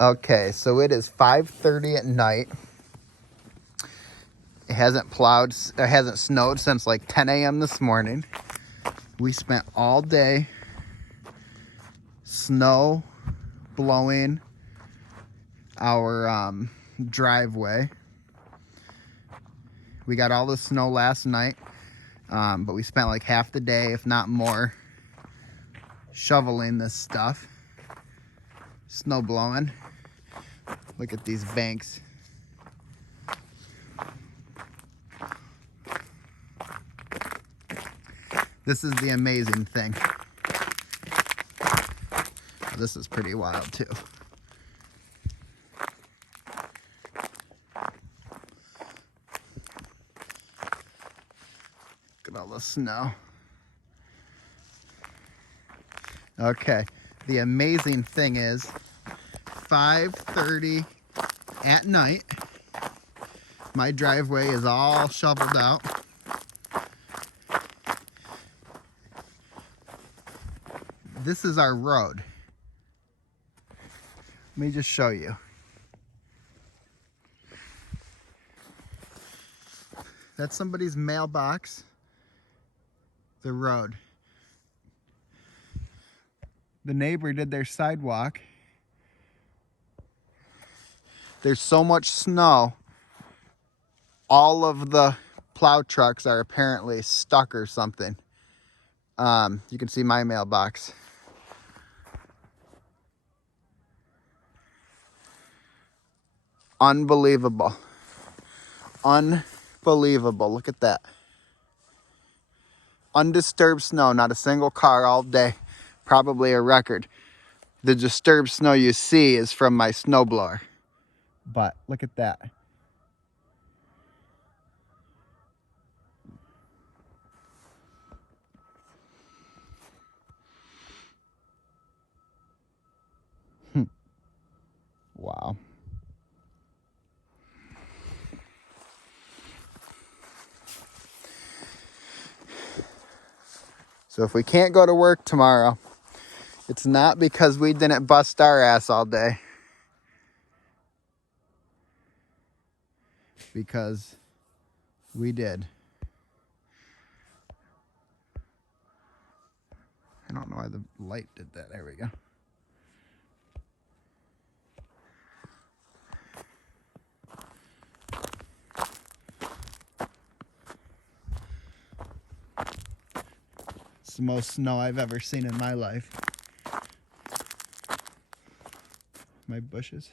Okay, so it is 5:30 at night. It hasn't snowed since like 10 a.m. this morning. We spent all day snow blowing our driveway. We got all the snow last night, but we spent like half the day, if not more, shoveling this stuff. Snow blowing. Look at these banks. This is the amazing thing. This is pretty wild too. Look at all the snow. Okay, the amazing thing is 5:30 at night. My driveway is all shoveled out. This is our road. Let me just show you. That's somebody's mailbox. The road. The neighbor did their sidewalk. There's so much snow. All of the plow trucks are apparently stuck or something. You can see my mailbox. Unbelievable. Unbelievable. Look at that. Undisturbed snow, not a single car all day. Probably a record. The disturbed snow you see is from my snowblower. But look at that. Wow. So if we can't go to work tomorrow, it's not because we didn't bust our ass all day. Because we did. I don't know why the light did that. There we go. It's the most snow I've ever seen in my life. My bushes.